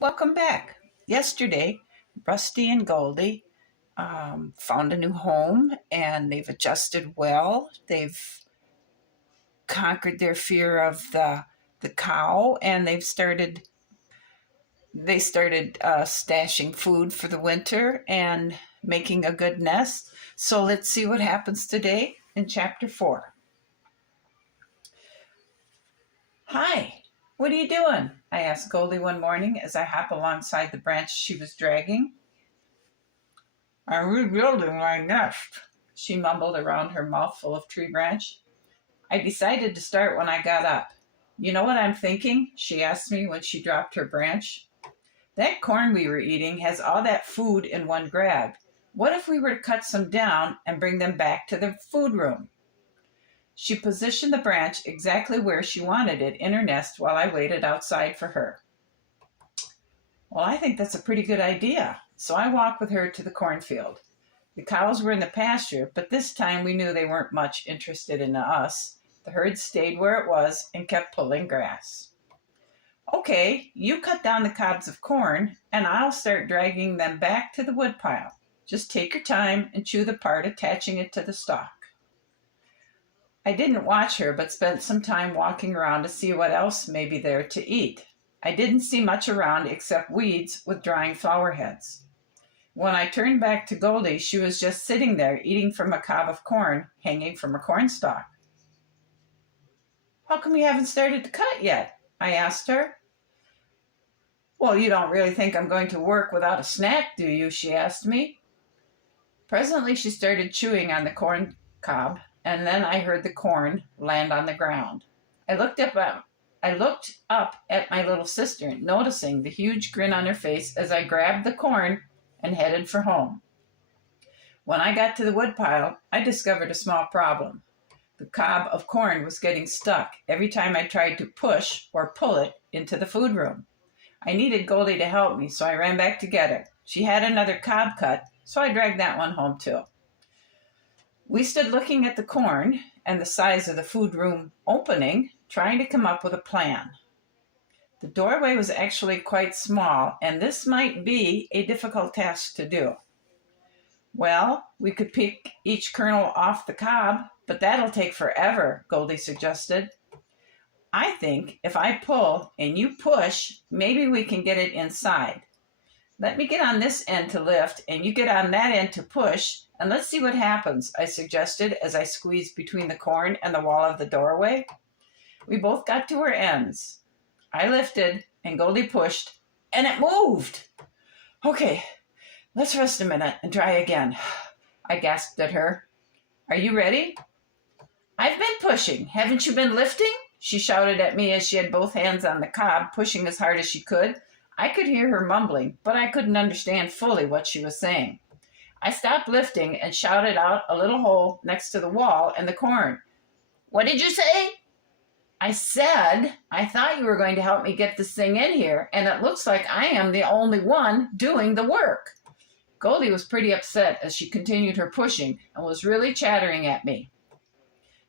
Welcome back. Yesterday, Rusty and Goldie found a new home and they've adjusted well. They've conquered their fear of the cow and they started stashing food for the winter and making a good nest. So let's see what happens today in chapter 4. Hi, what are you doing? I asked Goldie one morning as I hopped alongside the branch she was dragging. I'm rebuilding my nest, she mumbled around her mouthful of tree branch. I decided to start when I got up. You know what I'm thinking? She asked me when she dropped her branch. That corn we were eating has all that food in one grab. What if we were to cut some down and bring them back to the food room? She positioned the branch exactly where she wanted it in her nest while I waited outside for her. Well, I think that's a pretty good idea. So I walked with her to the cornfield. The cows were in the pasture, but this time we knew they weren't much interested in us. The herd stayed where it was and kept pulling grass. Okay, you cut down the cobs of corn, and I'll start dragging them back to the woodpile. Just take your time and chew the part attaching it to the stalk. I didn't watch her, but spent some time walking around to see what else may be there to eat. I didn't see much around except weeds with drying flower heads. When I turned back to Goldie, she was just sitting there eating from a cob of corn hanging from a cornstalk. How come you haven't started to cut yet? I asked her. Well, you don't really think I'm going to work without a snack, do you? She asked me. Presently, she started chewing on the corn cob, and then I heard the corn land on the ground. I looked up at my little sister, noticing the huge grin on her face as I grabbed the corn and headed for home. When I got to the woodpile, I discovered a small problem. The cob of corn was getting stuck every time I tried to push or pull it into the food room. I needed Goldie to help me, so I ran back to get her. She had another cob cut, so I dragged that one home too. We stood looking at the corn and the size of the food room opening, trying to come up with a plan. The doorway was actually quite small, and this might be a difficult task to do. Well, we could pick each kernel off the cob, but that'll take forever, Goldie suggested. I think if I pull and you push, maybe we can get it inside. Let me get on this end to lift, and you get on that end to push, and let's see what happens, I suggested as I squeezed between the corn and the wall of the doorway. We both got to our ends. I lifted, and Goldie pushed, and it moved. Okay, let's rest a minute and try again, I gasped at her. Are you ready? I've been pushing. Haven't you been lifting? She shouted at me as she had both hands on the cob, pushing as hard as she could. I could hear her mumbling, but I couldn't understand fully what she was saying. I stopped lifting and shouted out a little hole next to the wall and the corn. What did you say? I said, I thought you were going to help me get this thing in here, and it looks like I am the only one doing the work. Goldie was pretty upset as she continued her pushing and was really chattering at me.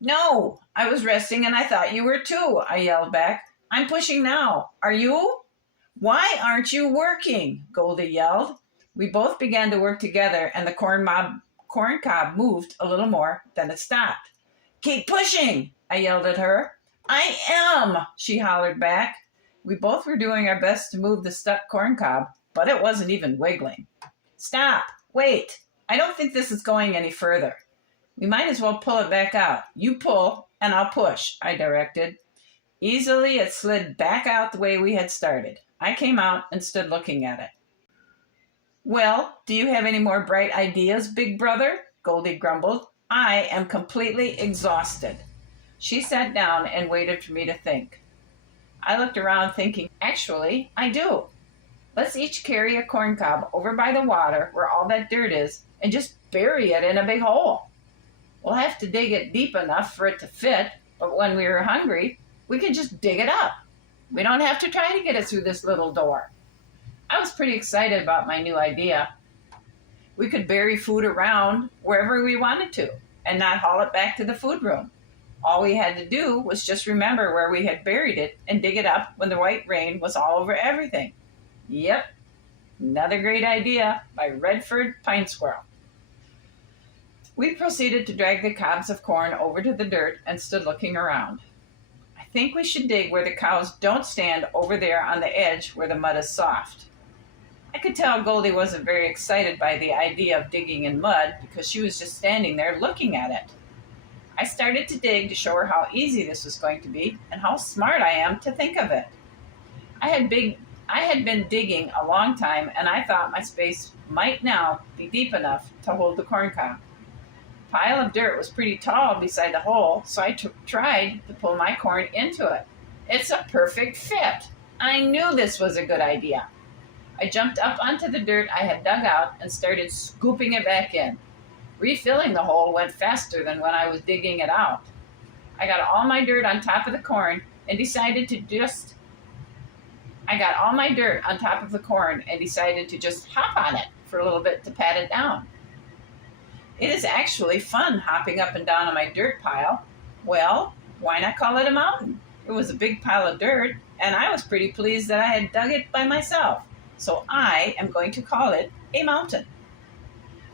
No, I was resting and I thought you were too, I yelled back. I'm pushing now. Are you? Why aren't you working? Goldie yelled. We both began to work together and the corn cob moved a little more, then it stopped. Keep pushing, I yelled at her. I am, she hollered back. We both were doing our best to move the stuck corn cob, but it wasn't even wiggling. Stop, wait, I don't think this is going any further. We might as well pull it back out. You pull and I'll push, I directed. Easily it slid back out the way we had started. I came out and stood looking at it. Well, do you have any more bright ideas, big brother? Goldie grumbled. I am completely exhausted. She sat down and waited for me to think. I looked around thinking, actually, I do. Let's each carry a corn cob over by the water where all that dirt is and just bury it in a big hole. We'll have to dig it deep enough for it to fit, but when we are hungry, we can just dig it up. We don't have to try to get it through this little door. I was pretty excited about my new idea. We could bury food around wherever we wanted to and not haul it back to the food room. All we had to do was just remember where we had buried it and dig it up when the white rain was all over everything. Yep, another great idea by Redford Pine Squirrel. We proceeded to drag the cobs of corn over to the dirt and stood looking around. I think we should dig where the cows don't stand over there on the edge where the mud is soft. I could tell Goldie wasn't very excited by the idea of digging in mud because she was just standing there looking at it. I started to dig to show her how easy this was going to be and how smart I am to think of it. I had been digging a long time and I thought my space might now be deep enough to hold the corn cob. The pile of dirt was pretty tall beside the hole, so I tried to pull my corn into it. It's a perfect fit. I knew this was a good idea. I jumped up onto the dirt I had dug out and started scooping it back in. Refilling the hole went faster than when I was digging it out. I got all my dirt on top of the corn and decided to just hop on it for a little bit to pat it down. It is actually fun hopping up and down on my dirt pile. Well, why not call it a mountain? It was a big pile of dirt, and I was pretty pleased that I had dug it by myself. So I am going to call it a mountain.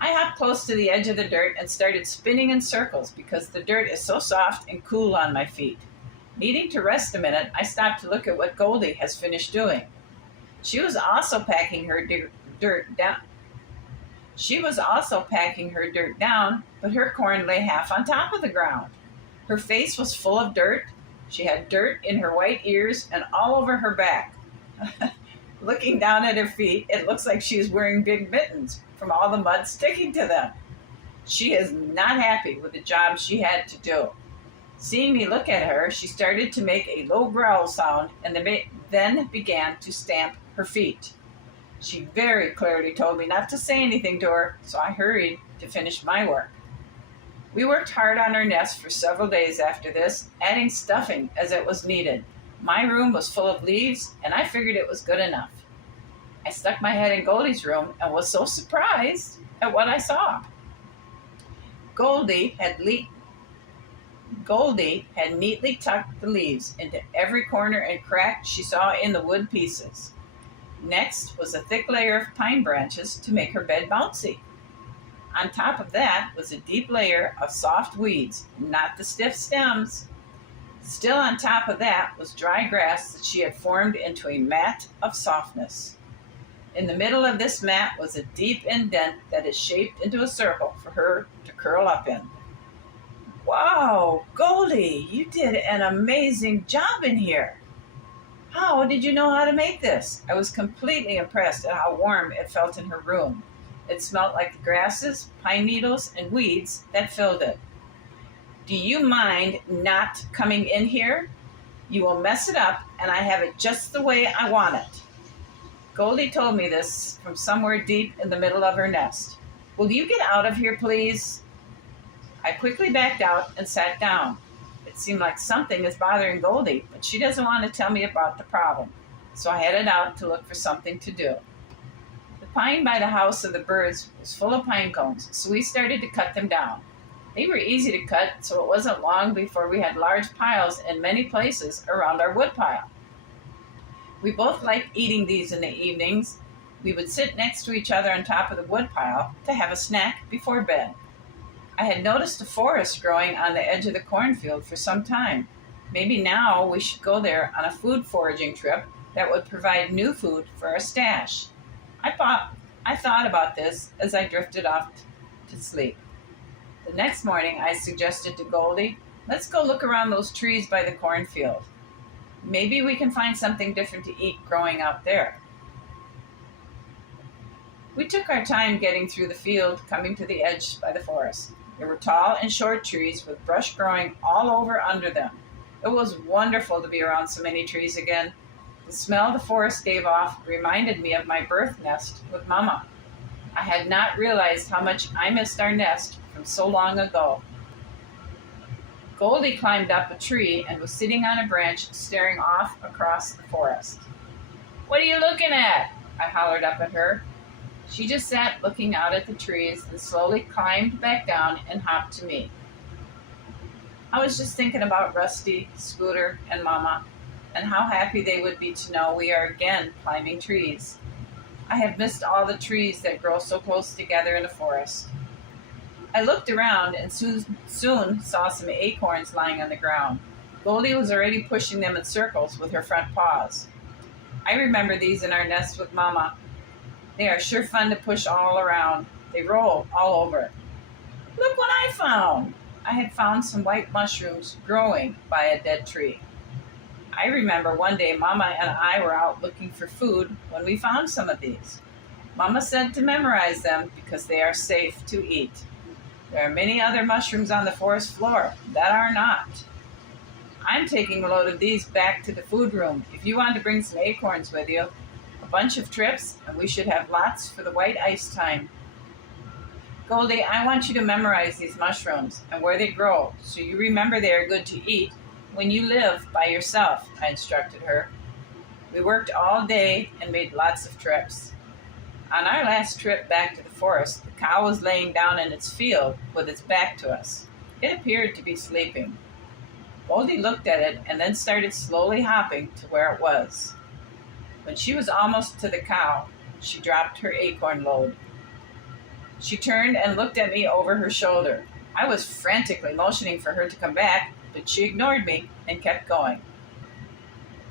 I hopped close to the edge of the dirt and started spinning in circles because the dirt is so soft and cool on my feet. Needing to rest a minute, I stopped to look at what Goldie has finished doing. She was also packing her dirt down, but her corn lay half on top of the ground. Her face was full of dirt. She had dirt in her white ears and all over her back. Looking down at her feet, it looks like she is wearing big mittens from all the mud sticking to them. She is not happy with the job she had to do. Seeing me look at her, she started to make a low growl sound and then began to stamp her feet. She very clearly told me not to say anything to her, so I hurried to finish my work. We worked hard on our nest for several days after this, adding stuffing as it was needed. My room was full of leaves, and I figured it was good enough. I stuck my head in Goldie's room and was so surprised at what I saw. Goldie had neatly tucked the leaves into every corner and crack she saw in the wood pieces. Next was a thick layer of pine branches to make her bed bouncy. On top of that was a deep layer of soft weeds, not the stiff stems. Still on top of that was dry grass that she had formed into a mat of softness. In the middle of this mat was a deep indent that is shaped into a circle for her to curl up in. Wow, Goldie, you did an amazing job in here. How did you know how to make this? I was completely impressed at how warm it felt in her room. It smelled like the grasses, pine needles, and weeds that filled it. Do you mind not coming in here? You will mess it up, and I have it just the way I want it. Goldie told me this from somewhere deep in the middle of her nest. Will you get out of here, please? I quickly backed out and sat down. It seemed like something is bothering Goldie, but she doesn't want to tell me about the problem. So I headed out to look for something to do. The pine by the house of the birds was full of pine cones, so we started to cut them down. They were easy to cut, so it wasn't long before we had large piles in many places around our wood pile. We both liked eating these in the evenings. We would sit next to each other on top of the wood pile to have a snack before bed. I had noticed a forest growing on the edge of the cornfield for some time. Maybe now we should go there on a food foraging trip that would provide new food for our stash. I thought about this as I drifted off to sleep. The next morning I suggested to Goldie, let's go look around those trees by the cornfield. Maybe we can find something different to eat growing out there. We took our time getting through the field, coming to the edge by the forest. There were tall and short trees with brush growing all over under them. It was wonderful to be around so many trees again. The smell the forest gave off reminded me of my birth nest with Mama. I had not realized how much I missed our nest from so long ago. Goldie climbed up a tree and was sitting on a branch staring off across the forest. "What are you looking at?" I hollered up at her. She just sat looking out at the trees and slowly climbed back down and hopped to me. "I was just thinking about Rusty, Scooter, and Mama. and how happy they would be to know we are again climbing trees. I have missed all the trees that grow so close together in a forest. I looked around and soon saw some acorns lying on the ground. Goldie was already pushing them in circles with her front paws. I remember these in our nest with Mama. They are sure fun to push all around. They roll all over. Look what I found! I had found some white mushrooms growing by a dead tree. I remember one day Mama and I were out looking for food when we found some of these. Mama said to memorize them because they are safe to eat. There are many other mushrooms on the forest floor that are not. I'm taking a load of these back to the food room. If you want to bring some acorns with you, a bunch of trips, and we should have lots for the white ice time. Goldie, I want you to memorize these mushrooms and where they grow so you remember they are good to eat when you live by yourself, I instructed her. We worked all day and made lots of trips. On our last trip back to the forest, the cow was laying down in its field with its back to us. It appeared to be sleeping. Goldie looked at it and then started slowly hopping to where it was. When she was almost to the cow, she dropped her acorn load. She turned and looked at me over her shoulder. I was frantically motioning for her to come back, but she ignored me and kept going.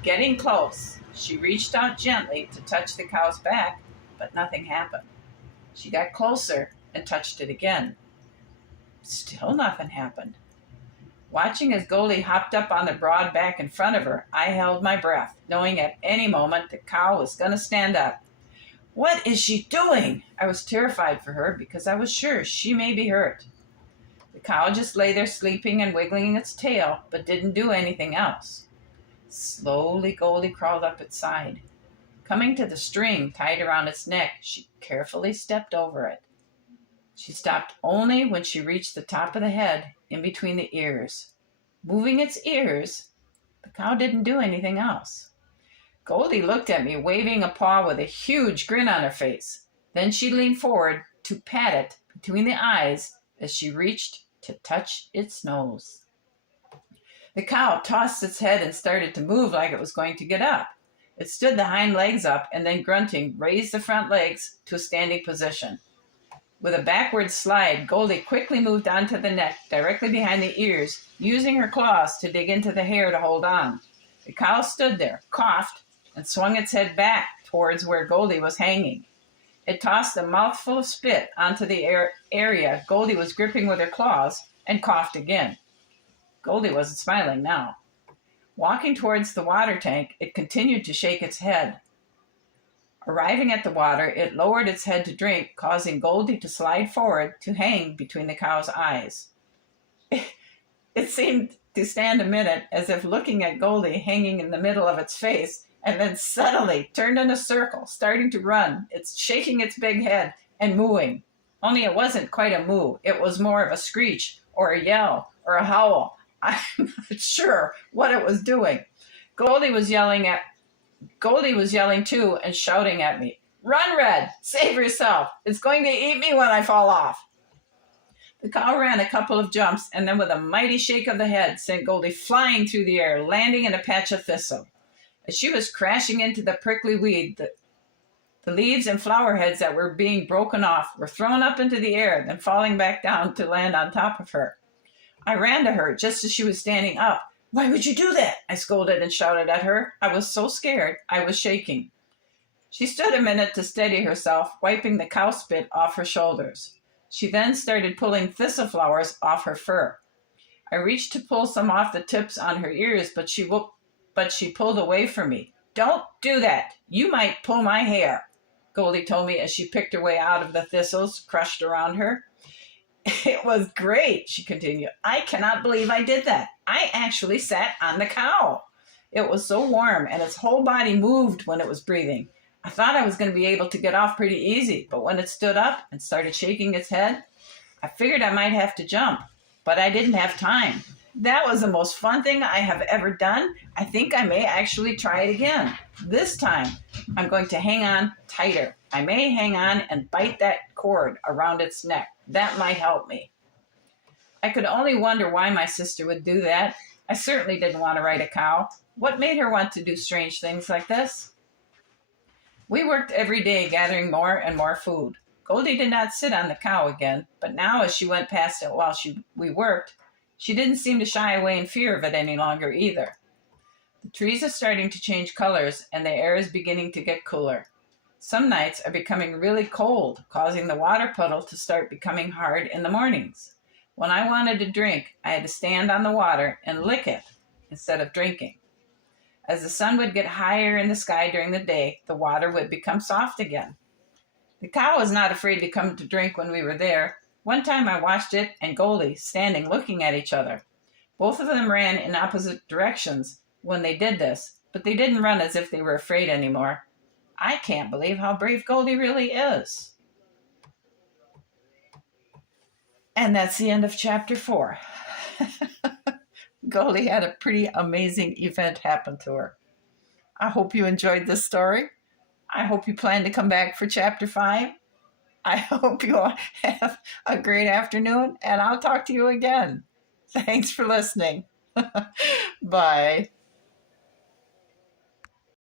Getting close, she reached out gently to touch the cow's back, but nothing happened. She got closer and touched it again. Still nothing happened. Watching as Goldie hopped up on the broad back in front of her, I held my breath, knowing at any moment the cow was going to stand up. What is she doing? I was terrified for her because I was sure she may be hurt. The cow just lay there sleeping and wiggling its tail, but didn't do anything else. Slowly, Goldie crawled up its side. Coming to the string tied around its neck, she carefully stepped over it. She stopped only when she reached the top of the head, in between the ears. Moving its ears, the cow didn't do anything else. Goldie looked at me, waving a paw with a huge grin on her face. Then she leaned forward to pat it between the eyes as she reached to touch its nose. The cow tossed its head and started to move like it was going to get up. It stood the hind legs up and then, grunting, raised the front legs to a standing position. With a backward slide, Goldie quickly moved onto the neck, directly behind the ears, using her claws to dig into the hair to hold on. The cow stood there, coughed, and swung its head back towards where Goldie was hanging. It tossed a mouthful of spit onto the area Goldie was gripping with her claws and coughed again. Goldie wasn't smiling now. Walking towards the water tank, it continued to shake its head. Arriving at the water, it lowered its head to drink, causing Goldie to slide forward to hang between the cow's eyes. It seemed to stand a minute, as if looking at Goldie hanging in the middle of its face, and then suddenly turned in a circle, starting to run. It's shaking its big head and mooing. Only it wasn't quite a moo. It was more of a screech or a yell or a howl. I'm not sure what it was doing. Goldie was yelling too and shouting at me, "Run, Red! Save yourself! It's going to eat me when I fall off!" The cow ran a couple of jumps and then with a mighty shake of the head sent Goldie flying through the air, landing in a patch of thistle. As she was crashing into the prickly weed, the leaves and flower heads that were being broken off were thrown up into the air, then falling back down to land on top of her. I ran to her just as she was standing up. "Why would you do that?" I scolded and shouted at her. I was so scared, I was shaking. She stood a minute to steady herself, wiping the cow spit off her shoulders. She then started pulling thistle flowers off her fur. I reached to pull some off the tips on her ears, but she pulled away from me. "Don't do that. You might pull my hair," Goldie told me as she picked her way out of the thistles crushed around her. "It was great," she continued. "I cannot believe I did that. I actually sat on the cow. It was so warm and its whole body moved when it was breathing. I thought I was going to be able to get off pretty easy, but when it stood up and started shaking its head, I figured I might have to jump, but I didn't have time. That was the most fun thing I have ever done. I think I may actually try it again. This time, I'm going to hang on tighter. I may hang on and bite that cord around its neck. That might help me." I could only wonder why my sister would do that. I certainly didn't want to ride a cow. What made her want to do strange things like this? We worked every day gathering more and more food. Goldie did not sit on the cow again, but now as she went past it while we worked, she didn't seem to shy away in fear of it any longer either. The trees are starting to change colors and the air is beginning to get cooler. Some nights are becoming really cold, causing the water puddle to start becoming hard in the mornings. When I wanted to drink, I had to stand on the water and lick it instead of drinking. As the sun would get higher in the sky during the day, the water would become soft again. The cow was not afraid to come to drink when we were there. One time I watched it and Goldie standing looking at each other. Both of them ran in opposite directions when they did this, but they didn't run as if they were afraid anymore. I can't believe how brave Goldie really is. And that's the end of chapter 4. Goldie had a pretty amazing event happen to her. I hope you enjoyed this story. I hope you plan to come back for chapter 5. I hope you all have a great afternoon, and I'll talk to you again. Thanks for listening. Bye.